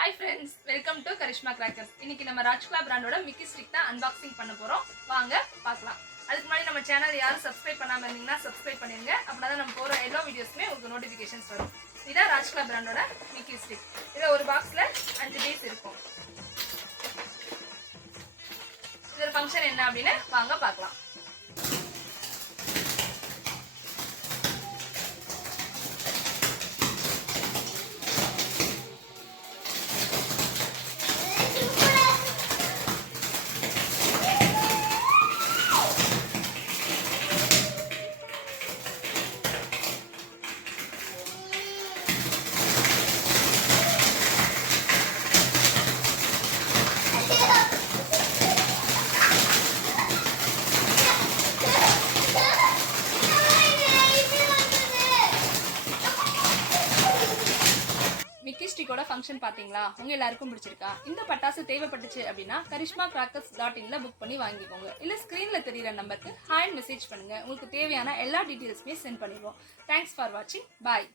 Hi friends, welcome to Karishma Crackers. இன்னைக்கு நம்ம ராஜ்குலா பிராண்டோட மிக்கி ஸ்டிக் தான் அன்பாக்சிங் பண்ண போறோம். வாங்க பார்க்கலாம். அதுக்கு முன்னாடி நம்ம சேனல் யாரும் சப்ஸ்கிரைப் பண்ணாம இருந்தீங்கன்னா சப்ஸ்கிரைப் பண்ணிருங்க. அப்பதான் நம்ம போற எல்லா வீடியோஸ்மே உங்களுக்கு நோட்டிபிகேஷன்ஸ் வரும். இதான் ராஜ்குலா பிராண்டோட மிக்கி ஸ்டிக். இதுல ஒரு பாக்ஸ்ல 5 பீஸ் இருக்கும். இதோட ஃபங்க்ஷன் என்ன அப்படின்னு வாங்க பார்க்கலாம். மிக்கி ஸ்டிக்கோட ஃபங்க்ஷன் பாத்தீங்களா? உங்க எல்லாருக்கும் பிடிச்சிருக்கா? இந்த பட்டாசு தேவைப்பட்டுச்சு அப்படின்னா karishmacrackers.in புக் பண்ணி வாங்கிக்கோங்க. இல்ல ஸ்கிரீன்ல தெரியுற நம்பருக்கு ஹாய் மெசேஜ் பண்ணுங்க. உங்களுக்கு தேவையான எல்லா டீடைல்ஸுமே சென்ட் பண்ணிடுவோம். தேங்க்ஸ் ஃபார் வாட்சிங். பாய்.